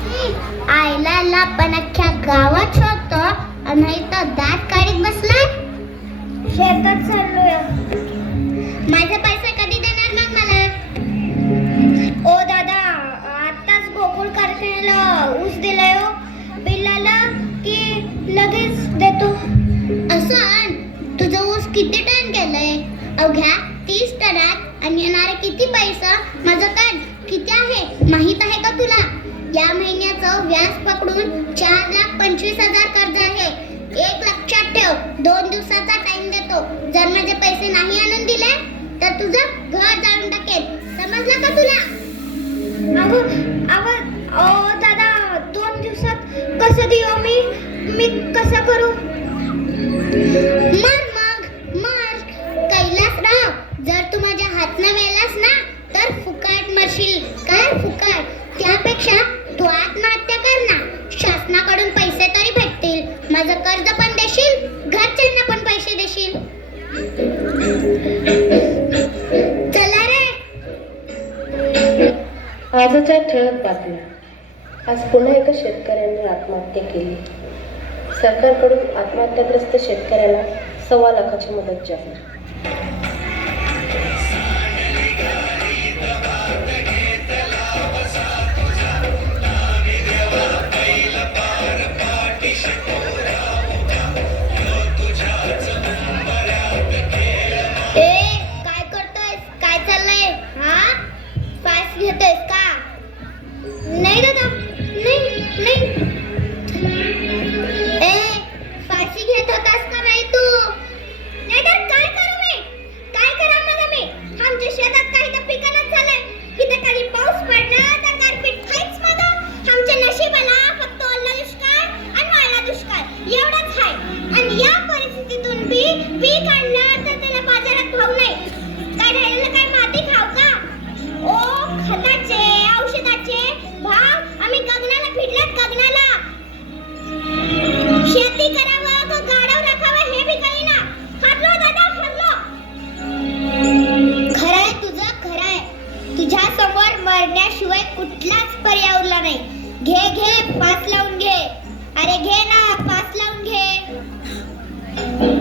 आईला पण अख्ख्या गावात शोधतो आणि इथं दात काढीत बसलाय. शेतात चाललोय. माझे पैसे कधी देणार मग मला? ओ दादा आताच गोकुळ कारखान्याला ऊस दिलाय हो. बिल आलं की लगेच देतो. असं तुझं ऊस किती टन गेलंय? अवघ्या तीस टनात आणि येणारे किती पैसा माझं काय किती आहे माहीत आहे का तुला या महिन्याचं व्याज पकडून चार लाख पंचवीस हजार कर्ज आहे. एक लक्षात ठेव दोन दिवसाचा टाइम देतो. जर माझे पैसे नाही आणून दिले तर तुझं घर जाळून टाकेल समजलं का तुला? अहो अहो दादा दोन दिवसात कसं देऊ मी? मी कसं करू? मग आजच्या ठळक बातम्या. आज पुन्हा एका शेतकऱ्याने आत्महत्या केली. सरकारकडून आत्महत्याग्रस्त शेतकऱ्याला सव्वा लाखाची मदत जाहीर. नाही. घे घे पास लावून घे. अरे घे ना पास लावून घे.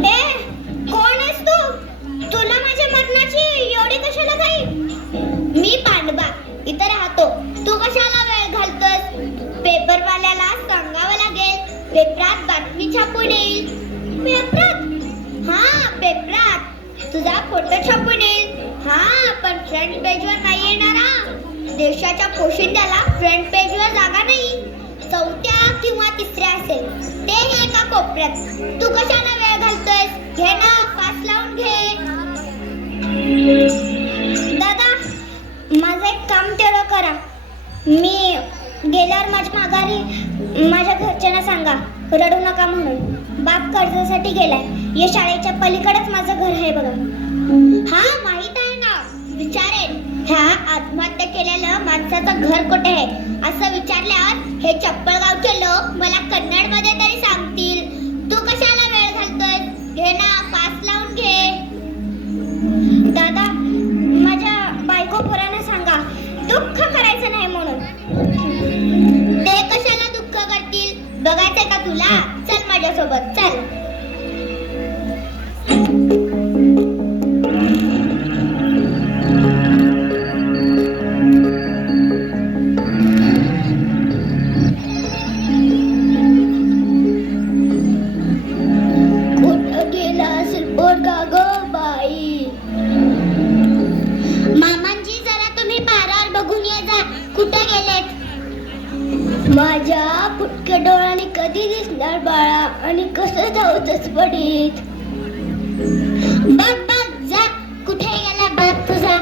ए कोण आहेस तू? तुला माझ्या मरणाची एवढी कशाला काही? मी पांडवा इथं राहतो. तू कशाला वेळ घालतोस? पेपरवाल्याला सांगावं लागेल. पेपरात बातमी छापून येईल. पेपरात? हा पेपरात. तुझा फोटो छापून येईल. हा पण फ्रंट पेजवर नाही येणार. हा देशाच्या पोशिंद्याला फ्रंट पेजवर जागा नाही. चौथ्या किंवा तिसऱ्या असेल. ते हे एका कोपऱ्यात. तू कशाला वेळ घालतोयस? घे ना पास लावून घे. दादा माझं एक काम तेवढं करा. मी गेल्यावर माझ्या माघारी माझ्या घरच्यांना सांगा रडू नका म्हणून. बाप कर्जासाठी गेलाय. या शाळेच्या पलीकडेच माझं घर आहे बघा. हा माहीत आहे ना. विचारेन. ह्या आत्महत्या केलेलं माणसाचं घर कुठे आहे? असं विचारल्यावर हे चप्पळगावचे लोक मला कन्नडमध्ये तरी सांगतील. तू कशाला वेळ घालतोय घे ना पास लावून घे. दादा माझ्या बायको पोरांना सांगा. दुःख करायचं नाही म्हणून. ते कशाला दुःख करतील? बघायचंय का तुला? चल माझ्यासोबत चल. माझ्या फुटक्या डोळ्याने कधी दिसणार बाळा? आणि कसं जाऊच पडीत? बघ बघ जा. कुठे गेला बाप तुझा?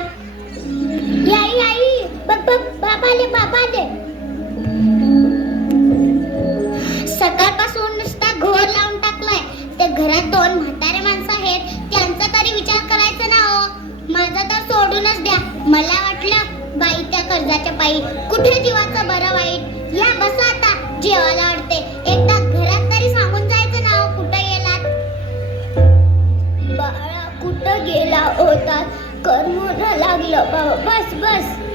आई आई बघ बघ बाबाले बाबाले करमोना लागलं बाबा बस बस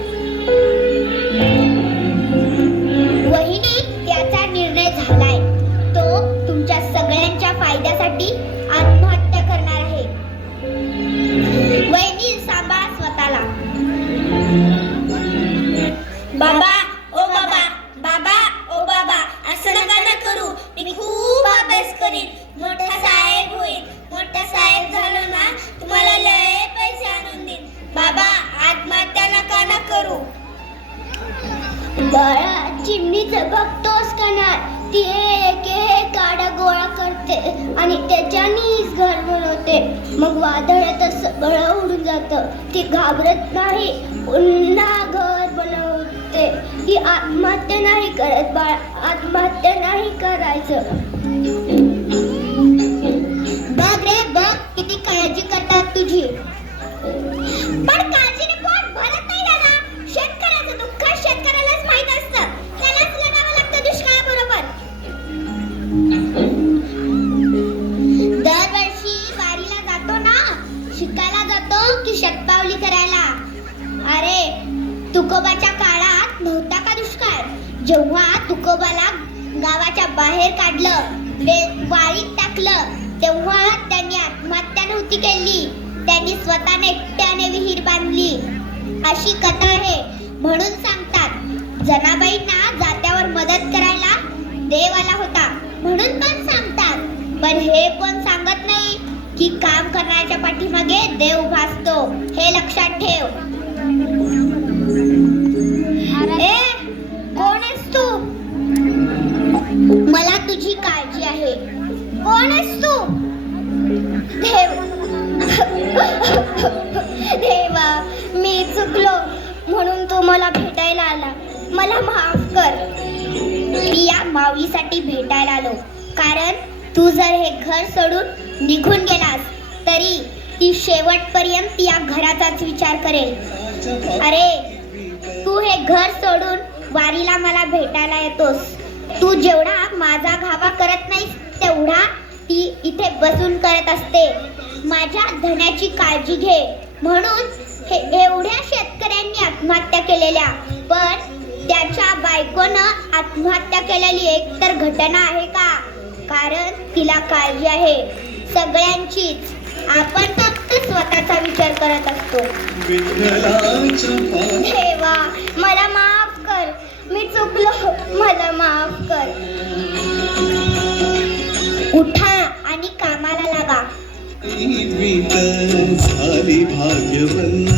बघतोस का नाही ती एक एक काडा गोळा करते आणि त्याच्यानीच घर बनवते. मग वादळात सगळं उडून जातं. ती घाबरत नाही पुन्हा घर बनवते. ती आत्महत्या नाही करत बाळ आत्महत्या नाही करायचं. तेव्हा तुकोबाला गावाच्या बाहेर काढलं वे- वाळीत टाकलं. तेव्हा त्यांनी आत्महत्या नव्हती केली. त्यांनी स्वतःने एकट्याने विहीर बांधली. अशी कथा आहे. म्हणून सांगतात जनाबाईंना जात्यावर मदत करायला देव आला होता. म्हणून पण सांगतात. पण हे पण सांगत नाही की काम करण्याच्या पाठीमागे देव भासतो. हे लक्षात ठेव. तुझी काळजी आहे. कोण आहेस तू? देव. देवा मी चुकलो म्हणून तू मला भेटायला आला. मला माफ कर. मी या माऊलीसाठी भेटायला आलो. कारण तू जर हे घर सोडून निघून गेलास तरी ती शेवटपर्यंत या घराचाच विचार करेल. अरे तू हे घर सोडून वारीला मला भेटायला येतोस. तू जेवढा माझा घावा करत नाहीस तेवढा ती इथे बसून करत असते. माझ्या धनाची काळजी घे. म्हणून हे एवढ्या शेतकऱ्यांनी आत्महत्या केलेल्या. पण त्याच्या बायकोनं आत्महत्या केलेली एक तर घटना आहे का? कारण तिला काळजी आहे. सगळ्यांचीच. आपण फक्त स्वतःचा विचार करत असतो. देवा मला माफ कर. मी चुकलो. आणि